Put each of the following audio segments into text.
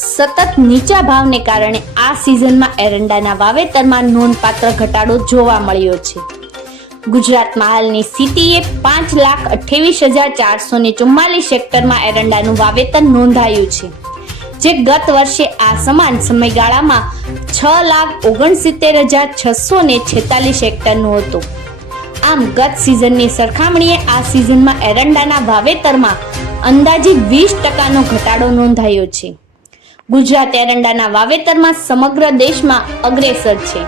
સતત નીચા ભાવને કારણે આ સિઝનમાં એરંડાના વાવેતરમાં નોંધપાત્ર ઘટાડો જોવા મળ્યો છે. ગુજરાતમાં હાલની સ્થિતિએ પાંચ લાખ અઠ્યાવીસ હજાર ચારસો ને ચુમ્માલીસ હેક્ટરમાં એરંડાનું વાવેતર નોંધાયું છે, જે ગત વર્ષે આ સમાન સમયગાળામાં છ લાખ ઓગણસિત્તેર હજાર છસો ને છેતાલીસ હેક્ટરનું હતું. આમ ગત સિઝનની સરખામણીએ આ સિઝનમાં એરંડાના વાવેતરમાં અંદાજિત વીસ ટકાનો ઘટાડો નોંધાયો છે. ગુજરાત એરંડાના વાવેતરમાં સમગ્ર દેશમાં અગ્રેસર છે.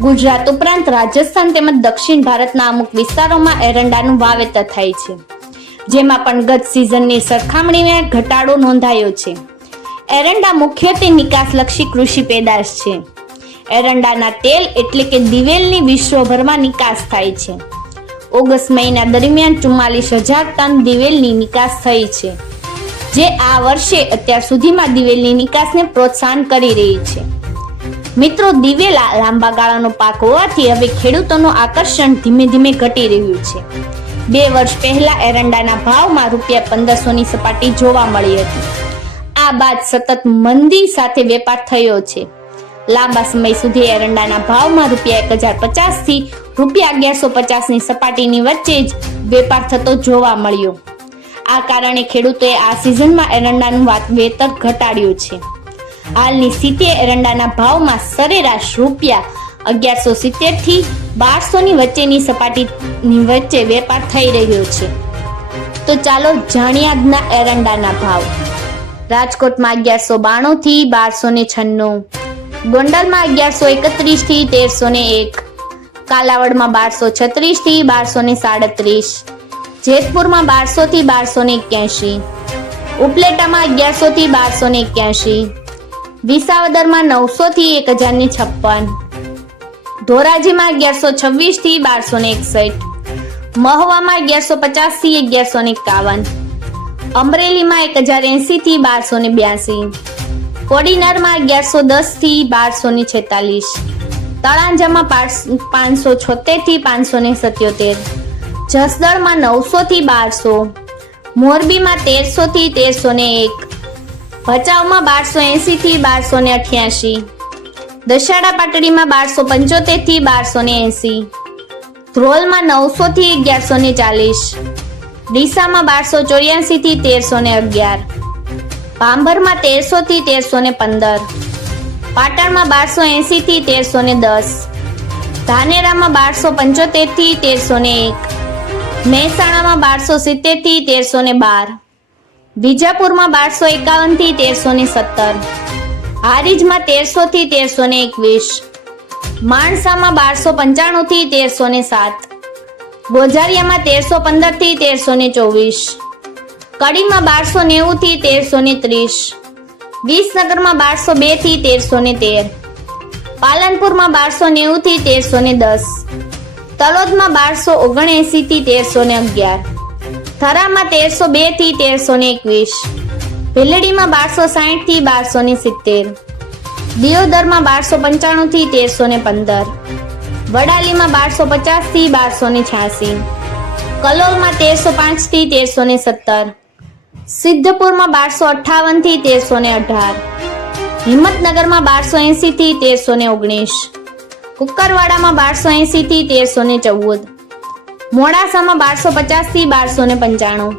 ગુજરાત ઉપરાંત રાજસ્થાન તેમજ દક્ષિણ ભારતના અમુક વિસ્તારોમાં એરંડાનું વાવેતર થાય છે. જેમાં પણ ગત સિઝનની સરખામણીમાં ઘટાડો નોંધાયો છે. એરંડા મુખ્યત્વે નિકાસલક્ષી કૃષિ પેદાશ છે. એરંડાના તેલ એટલે કે દિવેલની વિશ્વભરમાં નિકાસ થાય છે. ઓગસ્ટ મહિના દરમિયાન ચુમ્માલીસ હજાર ટન દિવેલની નિકાસ થઈ છે. જે આ વર્ષે અત્યાર સુધીમાં દિવેલની નિકાસને પ્રોત્સાહન કરી રહી છે. મિત્રો, દિવેલ લાંબા ગાળાનો પાક હોવાથી હવે ખેડૂતોનું આકર્ષણ ધીમે ધીમે ઘટી રહ્યું છે. બે વર્ષ પહેલા એરંડાના ભાવમાં રૂપિયા પંદરસોની સપાટી જોવા મળી હતી. આ બાદ સતત મંદી સાથે વેપાર થયો છે. લાંબા સમય સુધી એરંડાના ભાવમાં રૂપિયા એક હજાર પચાસથી રૂપિયા અગિયારસો પચાસની સપાટીની વચ્ચે જ વેપાર થતો જોવા મળ્યો. આ કારણે ખેડૂતોએ આ સિઝનમાં એરંડાનું વેતર ઘટાડ્યું છે. હાલની સ્થિતિએ એરંડાના ભાવમાં સરેરાશ રૂપિયા અગિયારસો સિત્તેરથી બારસોની વચ્ચેની સપાટીની વચ્ચે વેપાર થઈ રહ્યો છે. તો ચાલો જાણીએ આજના એરંડાના ભાવ. રાજકોટમાં અગિયારસો બાણુંથી બારસો ને છન્નું. ગોંડલમાં અગિયારસો એકત્રીસથી તેરસો ને એક. કાલાવડમાં બારસો છત્રીસથી બારસો ને સાડત્રીસ. જેતપુરમાં બારસો થી બારસો ને એક્યાસી ઉપલેટામાં અગિયારસો થી બારસો ને એક્યાસી વિસાવદરમાં નવસો થી એક હજાર ને છપ્પન, ધોરાજીમાં અગિયારસો છવ્વીસથી બારસો ને એકસઠ, મહવામાં અગિયારસો પચાસથી અગિયારસો ને એકાવન, અમરેલીમાં એક હજાર એસી થી બારસો ને બ્યાસી, કોડીનારમાં અગિયારસો દસથી બારસો ને છેતાલીસ, તળાંજામાં પાંચસો છોતેરથી પાંચસો ને સત્યોતેર જસદણમાં નવસો થી બારસો, મોરબીમાં તેરસો થી તેરસો ને એક, ભચાઉમાં બારસો એસી થી બારસો ને અઠ્યાસી દશાડા પાટડીમાં બારસો પંચોતેરથી બારસો ને એસી ધ્રોલમાં નવસો થી અગિયારસો ને ચાલીસ, ડીસામાં બારસો ચોર્યાસી થી તેરસો ને અગિયાર, ભાંભરમાં તેરસો થી તેરસો ને પંદર, પાટણમાં બારસો એસી થી તેરસો ને દસ, ધાનેરામાં બારસો પંચોતેરથી તેરસો ને એક મહેસાણામાં બારસો સિત્તેરથી તેરસો ને બાર. વિજાપુરમાં બારસો એકાવનથી તેરસો ને સત્તર. હારીજમાં તેરસો થી તેરસો ને એકવીસ. માણસામાં બારસો પંચાણું થી તેરસો ને સાત. ગોઝારિયામાં તેરસો પંદરથી તેરસો ને ચોવીસ. કડીમાં બારસો નેવું થી તેરસો ને ત્રીસ. વિસનગરમાં બારસો બેથી તેરસો ને તેર. પાલનપુરમાં બારસો નેવું થી તેરસો ને દસ. તલોદમાં બારસો ઓગણએસી થી તેરસો ને અગિયાર. થરામાં તેરસો બેથી તેરસો ને એકવીસ. ભીલડીમાં બારસો સાહીઠથી બારસો ને સિત્તેર. દિયોદરમાં બારસો પંચાણું થી તેરસો ને પંદર. વડાલીમાં બારસો પચાસથી બારસો ને છ્યાસી. કલોલમાં તેરસો પાંચથી તેરસો ને સત્તર. સિદ્ધપુરમાં બારસો અઠાવનથી તેરસો ને અઢાર. હિંમતનગરમાં બારસો એસી થી તેરસો ને ઓગણીસ. કુકરવાડામાં બારસો એસી થી તેરસો ને ચૌદ. મોડાસામાં બારસો પચાસથી બારસો ને પંચાણું.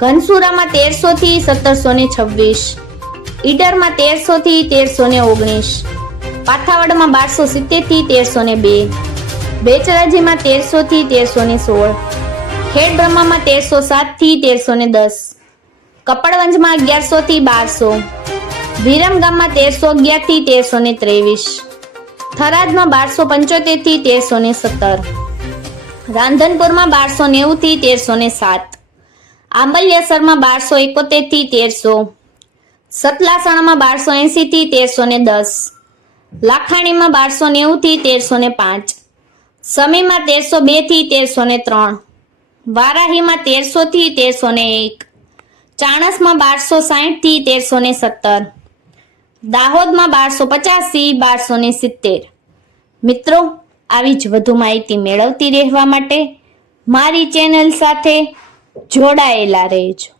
ઘનસુરામાં તેરસો થી સત્તરસો ને છવ્વીસ. ઈડરમાં તેરસો થી તેરસો ને ઓગણીસ. પાથાવડમાં બારસો સિત્તેરથી તેરસો ને બે. બેચરાજીમાં તેરસો થી તેરસો ને સોળ. ખેડ બ્રહ્મામાં તેરસો સાતથી તેરસો ને દસ. કપડવંજમાં અગિયારસો થી બારસો. વિરમગામમાં તેરસો અગિયારથી તેરસો ને ત્રેવીસ. થરાદમાં બારસો પંચોતેરથી તેરસો ને સત્તર. રાંધનપુરમાં બારસો નેવું થી તેરસો ને સાત. આંબલિયાસરમાં બારસો એકોતેરથી તેરસો. સતલાસણામાં બારસો એંસીથી તેરસો ને દસ. લાખાણીમાં બારસો નેવું થી તેરસો ને પાંચ. સમીમાં તેરસો બેથી તેરસો ને ત્રણ. વારાહીમાં તેરસો થી તેરસો ને એક. ચાણસમાં બારસો સાહીઠથી તેરસો ને સત્તર. દાહોદમાં બારસો પચાસી, બારસો ને સિત્તેર. મિત્રો, આવી જ વધુ માહિતી મેળવતી રહેવા માટે મારી ચેનલ સાથે જોડાયેલા રહેજો.